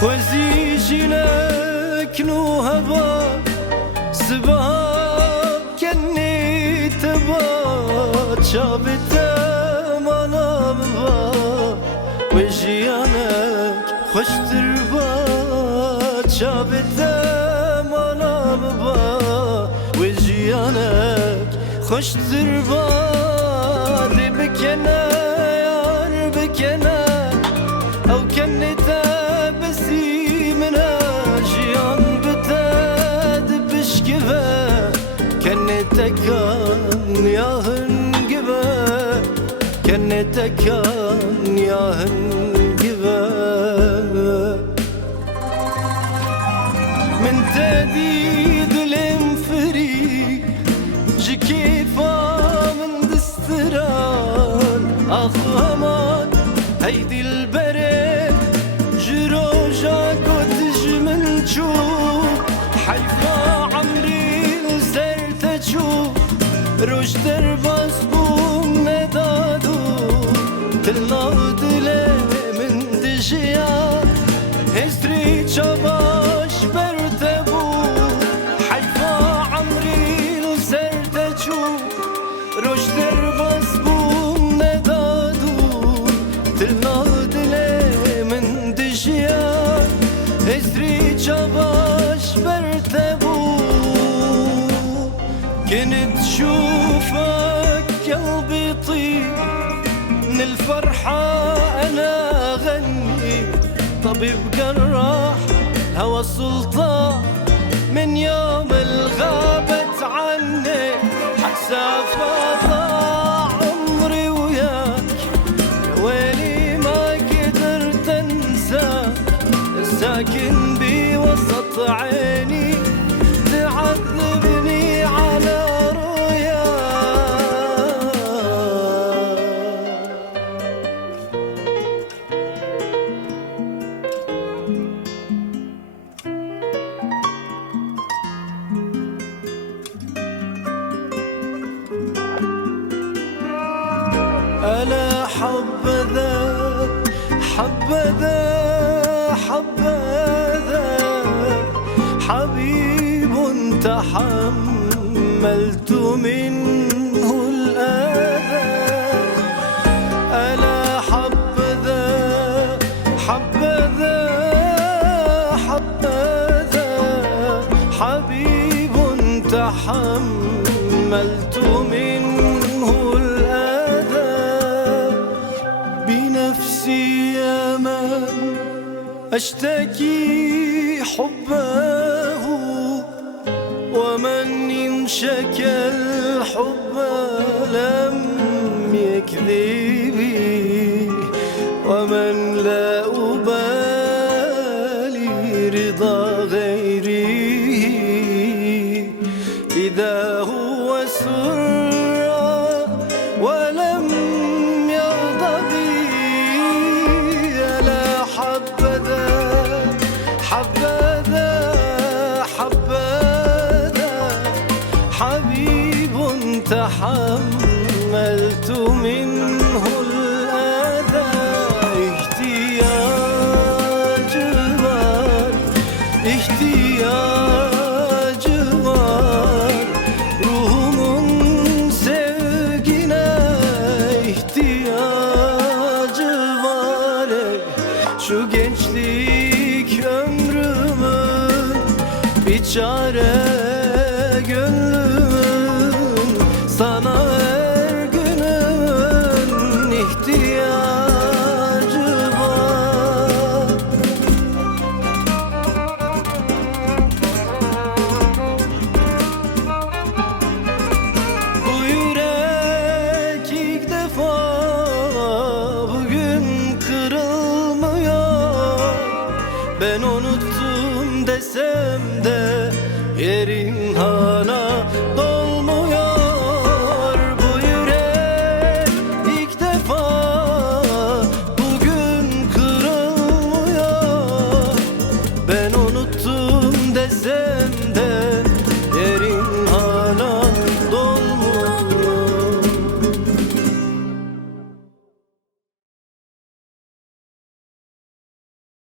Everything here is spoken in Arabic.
خوزيجينك نو هبا سباب كني تبا شابتا مانا ببا وجيانك خوش تربا شابتا مانا ببا وجيانك خوش تربا دي بكنا يار بكنا او كنتا كان يا هنقبة كان يا هنقبة من تديد الانفري جي كيفا من دستران اخوان هيدي البرد جروجا قدج من شوف حيفا عمري روش درباس بوم ندادو تلناو دله من دجيا هستري چاباش برتبو حيفا عمري لسرتجو روش درباس بوم ندادو تلناو دله من دجيا هستري چاباش برتبو كنت شوفك قلبي يطير من الفرحة أنا أغني طبيب جراح هوى السلطان من يوم الغابت عني حساف ضاع عمري وياك يا ويلي ما قدرت أنساك الساكن بوسط عيني تعذبني على ألا حبذا حبذا حبذا حبيب تحملت منه الأذى ألا حبذا حبذا حبذا حبيب تحملت منه الأذى بنفسي يا من أشتكي حبه ومن شكى الحب لم يكذبي ومن لا أبالي رضا غيره إذا هو سر ولم يرضى بي ألا حبذا حبذا حبذا حبيب تحملت منه الأذى احتياج وار احتياج وار ruhumun sevgine ihtiyaç var şu gençlik ömrümün bir çare gönlümün sana her günün ihtiyacı var. Bu yürek ilk defa bugün kırılmıyor. Ben unuttum desem de